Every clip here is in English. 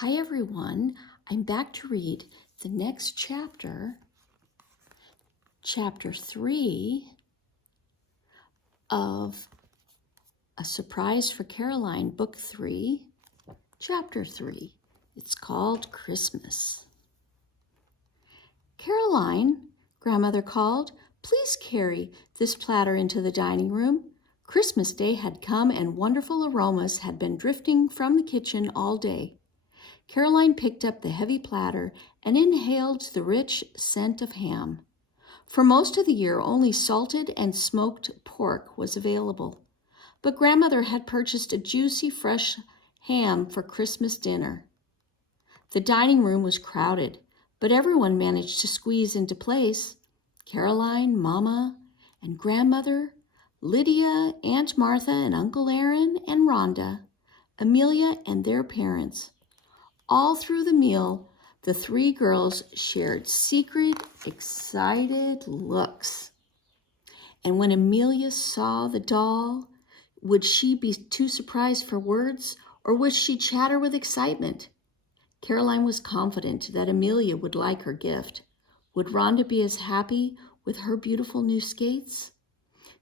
Hi everyone, I'm back to read the next chapter, chapter 3 of A Surprise for Caroline, book 3, chapter 3. It's called Christmas. Caroline, Grandmother called, please carry this platter into the dining room. Christmas Day had come and wonderful aromas had been drifting from the kitchen all day. Caroline picked up the heavy platter and inhaled the rich scent of ham. For most of the year, only salted and smoked pork was available, but Grandmother had purchased a juicy, fresh ham for Christmas dinner. The dining room was crowded, but everyone managed to squeeze into place. Caroline, Mama, and Grandmother, Lydia, Aunt Martha, and Uncle Aaron, and Rhonda, Amelia, and their parents. All through the meal, the three girls shared secret, excited looks. And when Amelia saw the doll, would she be too surprised for words, or would she chatter with excitement? Caroline was confident that Amelia would like her gift. Would Rhonda be as happy with her beautiful new skates?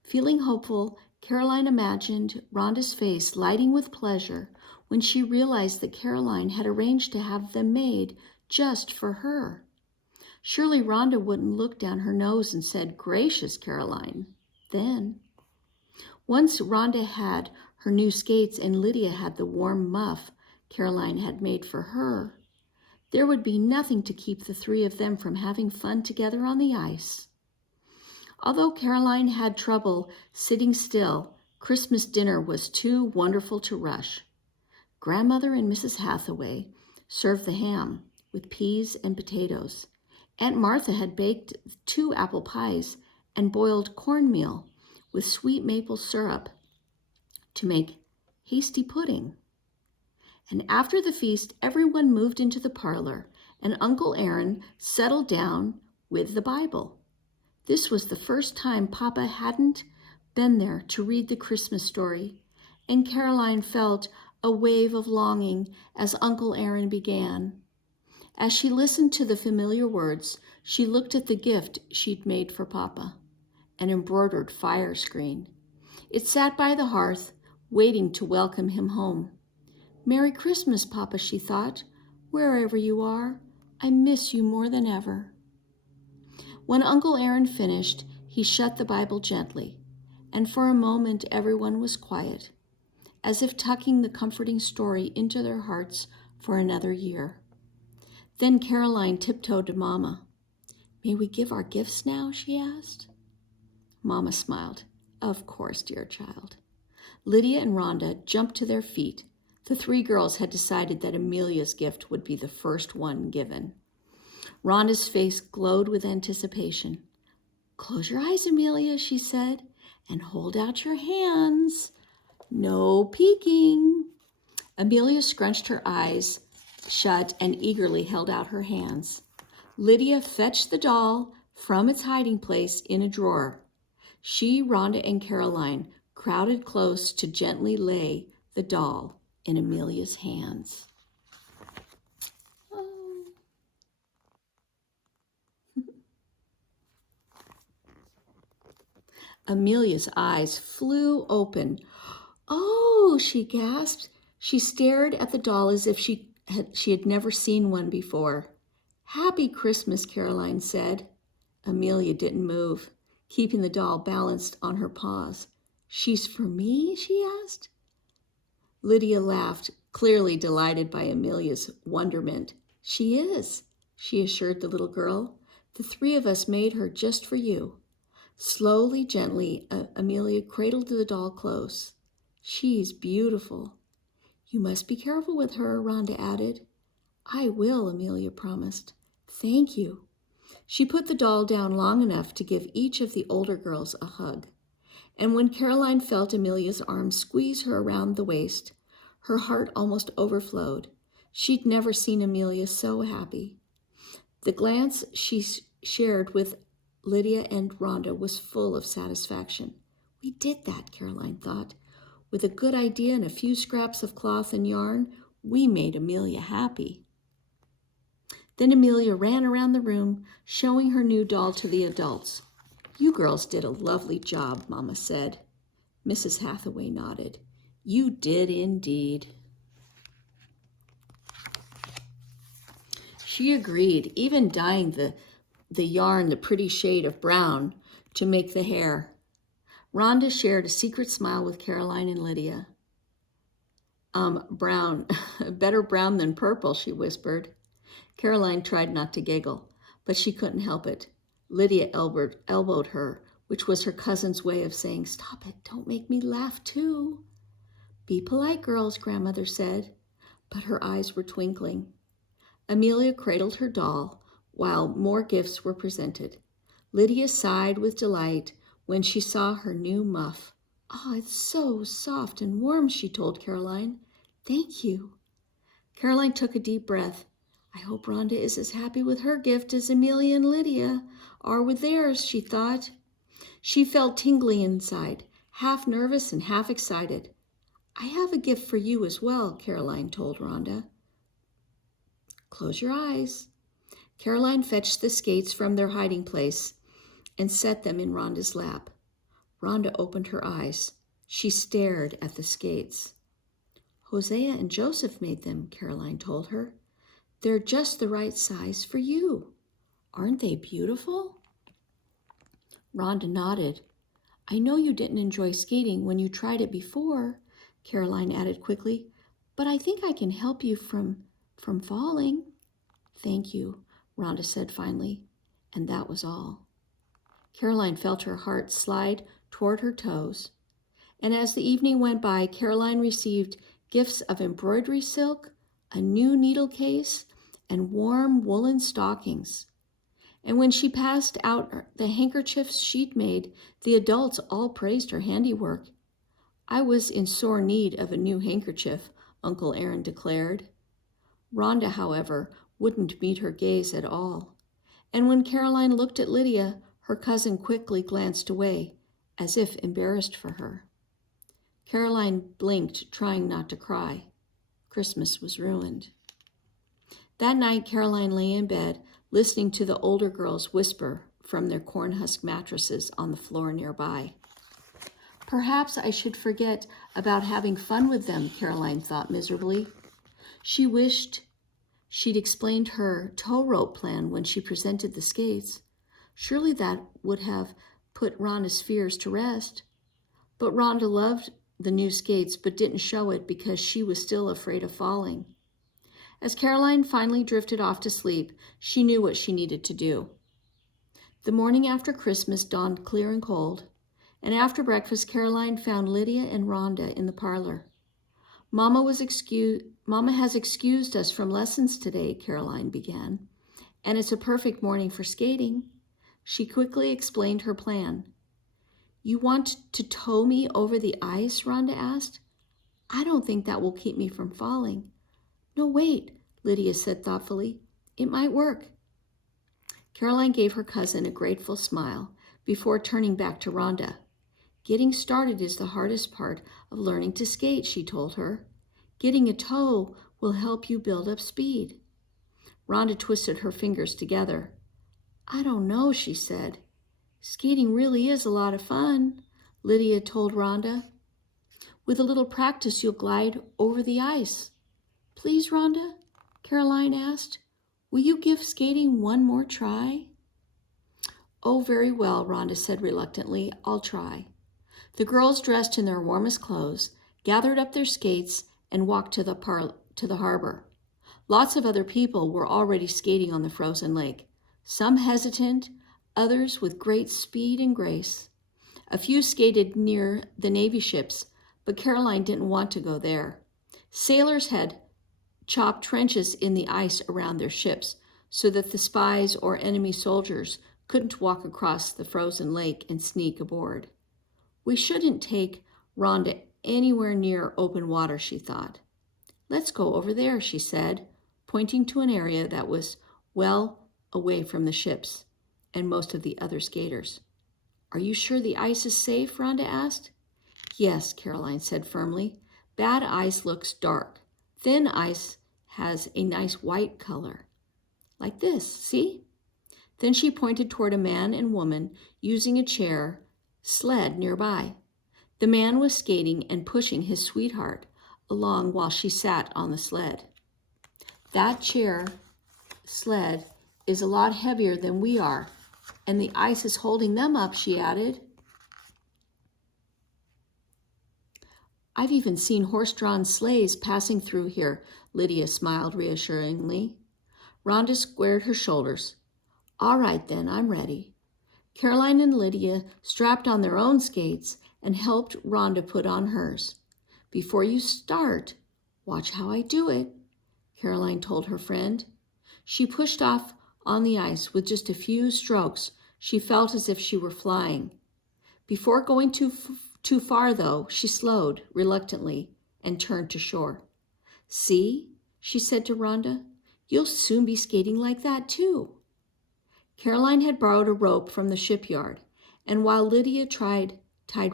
Feeling hopeful, Caroline imagined Rhonda's face lighting with pleasure when she realized that Caroline had arranged to have them made just for her. Surely Rhonda wouldn't look down her nose and said, "Gracious, Caroline," then. Once Rhonda had her new skates and Lydia had the warm muff Caroline had made for her, there would be nothing to keep the three of them from having fun together on the ice. Although Caroline had trouble sitting still, Christmas dinner was too wonderful to rush. Grandmother and Mrs. Hathaway served the ham with peas and potatoes. Aunt Martha had baked 2 apple pies and boiled cornmeal with sweet maple syrup to make hasty pudding. And after the feast, everyone moved into the parlor, and Uncle Aaron settled down with the Bible. This was the first time Papa hadn't been there to read the Christmas story, and Caroline felt a wave of longing as Uncle Aaron began. As she listened to the familiar words, she looked at the gift she'd made for Papa, an embroidered fire screen. It sat by the hearth, waiting to welcome him home. "Merry Christmas, Papa," she thought. "Wherever you are, I miss you more than ever." When Uncle Aaron finished, he shut the Bible gently, and for a moment everyone was quiet, as if tucking the comforting story into their hearts for another year. Then Caroline tiptoed to Mama. "May we give our gifts now?" she asked. Mama smiled. "Of course, dear child." Lydia and Rhonda jumped to their feet. The 3 girls had decided that Amelia's gift would be the first one given. Rhonda's face glowed with anticipation. "Close your eyes, Amelia," she said, "and hold out your hands. No peeking." Amelia scrunched her eyes shut and eagerly held out her hands. Lydia fetched the doll from its hiding place in a drawer. She, Rhonda, and Caroline crowded close to gently lay the doll in Amelia's hands. Oh. Amelia's eyes flew open. "Oh," she gasped. She stared at the doll as if she had never seen one before. "Happy Christmas," Caroline said. Amelia didn't move, keeping the doll balanced on her paws. "She's for me?" she asked. Lydia laughed, clearly delighted by Amelia's wonderment. "She is," she assured the little girl. "The 3 of us made her just for you." Slowly, gently, Amelia cradled the doll close. "She's beautiful." "You must be careful with her," Rhonda added. "I will," Amelia promised. "Thank you." She put the doll down long enough to give each of the older girls a hug. And when Caroline felt Amelia's arm squeeze her around the waist, her heart almost overflowed. She'd never seen Amelia so happy. The glance she shared with Lydia and Rhonda was full of satisfaction. "We did that," Caroline thought. "With a good idea and a few scraps of cloth and yarn, We made Amelia happy." Then Amelia ran around the room, showing her new doll to the adults. "You girls did a lovely job," Mama said. Mrs. Hathaway nodded. "You did indeed." She agreed, even dyeing the yarn the pretty shade of brown to make the hair. Rhonda shared a secret smile with Caroline and Lydia. Brown, better brown than purple," she whispered. Caroline tried not to giggle, but she couldn't help it. Lydia elbowed her, which was her cousin's way of saying, "Stop it, don't make me laugh too." "Be polite, girls," Grandmother said, but her eyes were twinkling. Amelia cradled her doll while more gifts were presented. Lydia sighed with delight when she saw her new muff. "Oh, it's so soft and warm," she told Caroline. "Thank you." Caroline took a deep breath. "I hope Rhonda is as happy with her gift as Amelia and Lydia are with theirs," she thought. She felt tingly inside, half nervous and half excited. "I have a gift for you as well," Caroline told Rhonda. "Close your eyes." Caroline fetched the skates from their hiding place and set them in Rhonda's lap. Rhonda opened her eyes. She stared at the skates. "Hosea and Joseph made them," Caroline told her. "They're just the right size for you. Aren't they beautiful?" Rhonda nodded. "I know you didn't enjoy skating when you tried it before," Caroline added quickly, "but I think I can help you from falling." "Thank you," Rhonda said finally, and that was all. Caroline felt her heart slide toward her toes. And as the evening went by, Caroline received gifts of embroidery silk, a new needle case, and warm woolen stockings. And when she passed out the handkerchiefs she'd made, the adults all praised her handiwork. "I was in sore need of a new handkerchief," Uncle Aaron declared. Rhonda, however, wouldn't meet her gaze at all. And when Caroline looked at Lydia, her cousin quickly glanced away, as if embarrassed for her. Caroline blinked, trying not to cry. Christmas was ruined. That night, Caroline lay in bed, listening to the older girls whisper from their cornhusk mattresses on the floor nearby. "Perhaps I should forget about having fun with them," Caroline thought miserably. She wished she'd explained her tow rope plan when she presented the skates. Surely that would have put Rhonda's fears to rest. But Rhonda loved the new skates but didn't show it because she was still afraid of falling. As Caroline finally drifted off to sleep, she knew what she needed to do. The morning after Christmas dawned clear and cold, and after breakfast, Caroline found Lydia and Rhonda in the parlor. Mama has excused us from lessons today," Caroline began, "and it's a perfect morning for skating." She quickly explained her plan. "You want to tow me over the ice?" Rhonda asked. "I don't think that will keep me from falling." "No, wait," Lydia said thoughtfully. "It might work." Caroline gave her cousin a grateful smile before turning back to Rhonda. "Getting started is the hardest part of learning to skate," she told her. "Getting a tow will help you build up speed." Rhonda twisted her fingers together. "I don't know," she said. "Skating really is a lot of fun," Lydia told Rhonda. "With a little practice, you'll glide over the ice." "Please, Rhonda?" Caroline asked. "Will you give skating one more try?" "Oh, very well," Rhonda said reluctantly. "I'll try." The girls, dressed in their warmest clothes, gathered up their skates and walked to the harbor. Lots of other people were already skating on the frozen lake, some hesitant, others with great speed and grace. A few skated near the Navy ships, but Caroline didn't want to go there. Sailors had chopped trenches in the ice around their ships so that the spies or enemy soldiers couldn't walk across the frozen lake and sneak aboard. "We shouldn't take Rhonda anywhere near open water," she thought. "Let's go over there," she said, pointing to an area that was well away from the ships and most of the other skaters. "Are you sure the ice is safe?" Rhonda asked. "Yes," Caroline said firmly. "Bad ice looks dark. Thin ice has a nice white color, like this, see? Then she pointed toward a man and woman using a sled nearby. The man was skating and pushing his sweetheart along while she sat on the sled. That sled is a lot heavier than we are, and the ice is holding them up, she added. I've even seen horse-drawn sleighs passing through here, Lydia smiled reassuringly. Rhonda squared her shoulders. All right then, I'm ready. Caroline and Lydia strapped on their own skates and helped Rhonda put on hers. Before you start, watch how I do it, Caroline told her friend. She pushed off on the ice with just a few strokes. She felt as if she were flying. Before going too far, though, she slowed reluctantly and turned to shore. See, she said to Rhonda, you'll soon be skating like that too. Caroline had borrowed a rope from the shipyard, and while Lydia tied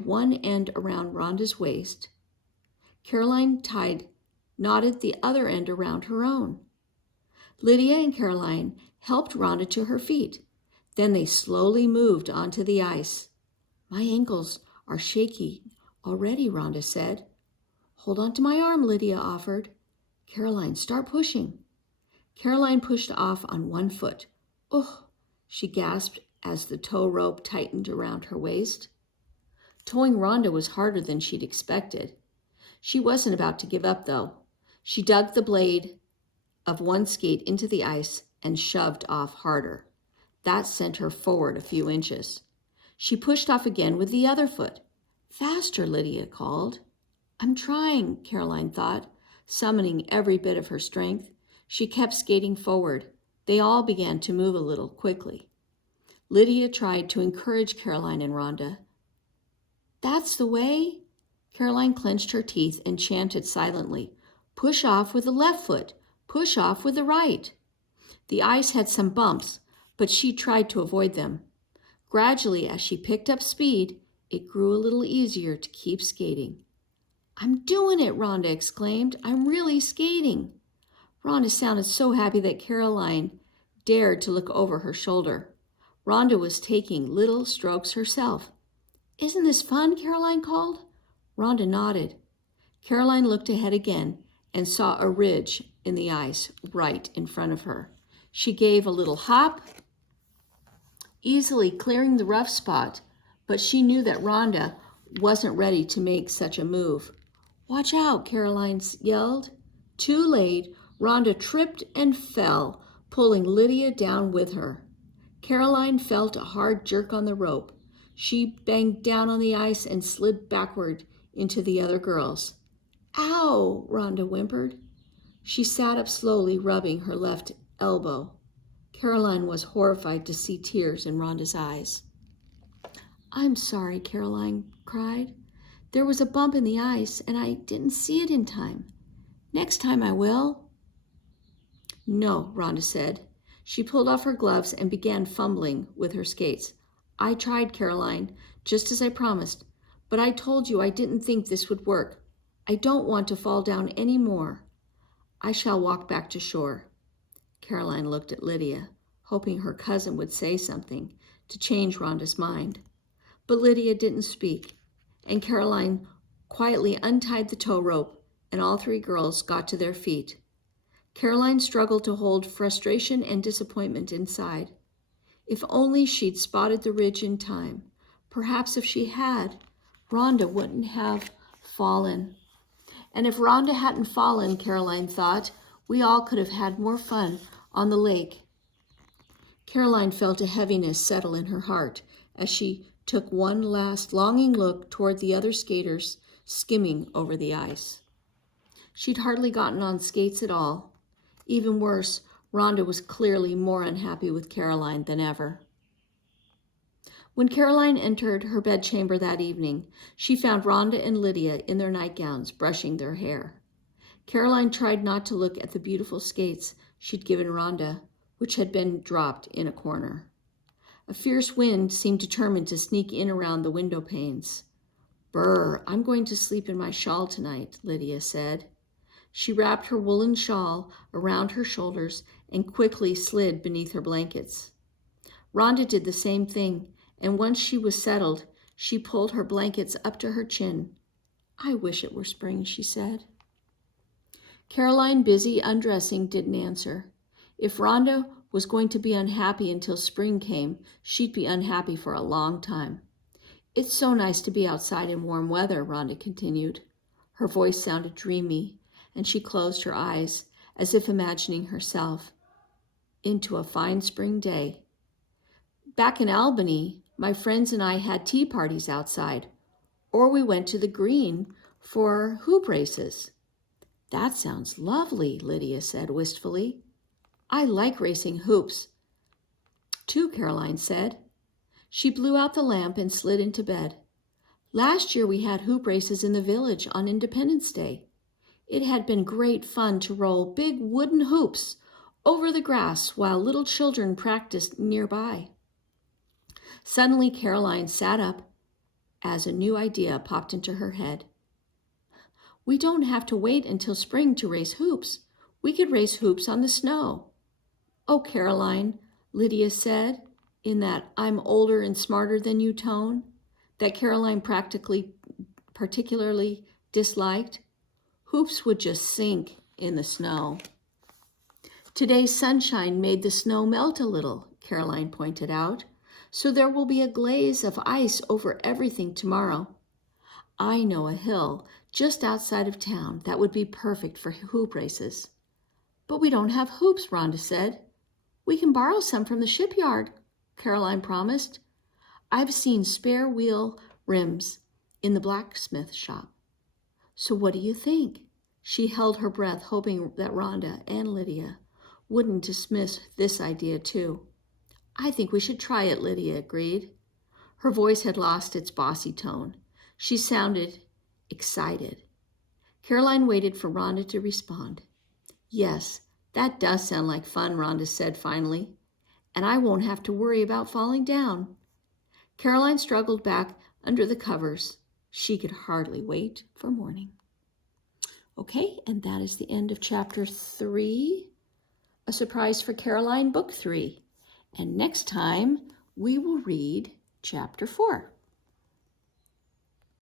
one end around Rhonda's waist, Caroline knotted the other end around her own. Lydia and Caroline helped Rhonda to her feet. Then they slowly moved onto the ice. My ankles are shaky already, Rhonda said. Hold on to my arm, Lydia offered. Caroline, start pushing. Caroline pushed off on one foot. Oh, she gasped as the tow rope tightened around her waist. Towing Rhonda was harder than she'd expected. She wasn't about to give up, though. She dug the blade of one skate into the ice and shoved off harder. That sent her forward a few inches. She pushed off again with the other foot. Faster, Lydia called. I'm trying, Caroline thought, summoning every bit of her strength. She kept skating forward. They all began to move a little quickly. Lydia tried to encourage Caroline and Rhonda. That's the way. Caroline clenched her teeth and chanted silently. Push off with the left foot. Push off with the right. The ice had some bumps, but she tried to avoid them. Gradually, as she picked up speed, it grew a little easier to keep skating. I'm doing it, Rhonda exclaimed. I'm really skating. Rhonda sounded so happy that Caroline dared to look over her shoulder. Rhonda was taking little strokes herself. Isn't this fun? Caroline called. Rhonda nodded. Caroline looked ahead again and saw a ridge in the ice right in front of her. She gave a little hop, easily clearing the rough spot, but she knew that Rhonda wasn't ready to make such a move. Watch out, Caroline yelled. Too late, Rhonda tripped and fell, pulling Lydia down with her. Caroline felt a hard jerk on the rope. She banged down on the ice and slid backward into the other girls. Ow, Rhonda whimpered. She sat up slowly, rubbing her left elbow. Caroline was horrified to see tears in Rhonda's eyes. I'm sorry, Caroline cried. There was a bump in the ice, and I didn't see it in time. Next time I will. No, Rhonda said. She pulled off her gloves and began fumbling with her skates. I tried, Caroline, just as I promised, but I told you I didn't think this would work. I don't want to fall down any more. I shall walk back to shore. Caroline looked at Lydia, hoping her cousin would say something to change Rhonda's mind. But Lydia didn't speak, and Caroline quietly untied the tow rope, and all three girls got to their feet. Caroline struggled to hold frustration and disappointment inside. If only she'd spotted the ridge in time. Perhaps if she had, Rhonda wouldn't have fallen. And if Rhonda hadn't fallen, Caroline thought, we all could have had more fun on the lake. Caroline felt a heaviness settle in her heart as she took one last longing look toward the other skaters skimming over the ice. She'd hardly gotten on skates at all. Even worse, Rhonda was clearly more unhappy with Caroline than ever. When Caroline entered her bedchamber that evening, she found Rhonda and Lydia in their nightgowns, brushing their hair. Caroline tried not to look at the beautiful skates she'd given Rhonda, which had been dropped in a corner. A fierce wind seemed determined to sneak in around the window panes. Brr, I'm going to sleep in my shawl tonight, Lydia said. She wrapped her woolen shawl around her shoulders and quickly slid beneath her blankets. Rhonda did the same thing, and once she was settled, she pulled her blankets up to her chin. "I wish it were spring," she said. Caroline, busy undressing, didn't answer. If Rhonda was going to be unhappy until spring came, she'd be unhappy for a long time. "It's so nice to be outside in warm weather," Rhonda continued. Her voice sounded dreamy, and she closed her eyes, as if imagining herself into a fine spring day. "Back in Albany, my friends and I had tea parties outside, or we went to the green for hoop races." "That sounds lovely," Lydia said wistfully. "I like racing hoops, too," Caroline said. She blew out the lamp and slid into bed. "Last year we had hoop races in the village on Independence Day. It had been great fun to roll big wooden hoops over the grass while little children practiced nearby." Suddenly, Caroline sat up as a new idea popped into her head. "We don't have to wait until spring to race hoops. We could race hoops on the snow." "Oh, Caroline," Lydia said, in that "I'm older and smarter than you" tone that Caroline particularly disliked. "Hoops would just sink in the snow." "Today's sunshine made the snow melt a little," Caroline pointed out, "so there will be a glaze of ice over everything tomorrow. I know a hill just outside of town that would be perfect for hoop races." "But we don't have hoops," Rhonda said. "We can borrow some from the shipyard," Caroline promised. "I've seen spare wheel rims in the blacksmith shop. So what do you think?" She held her breath, hoping that Rhonda and Lydia wouldn't dismiss this idea too. "I think we should try it," Lydia agreed. Her voice had lost its bossy tone. She sounded excited. Caroline waited for Rhonda to respond. "Yes, that does sound like fun," Rhonda said finally. "And I won't have to worry about falling down." Caroline struggled back under the covers. She could hardly wait for morning. Okay, and that is the end of Chapter 3, A Surprise for Caroline, Book 3. And next time, we will read Chapter 4.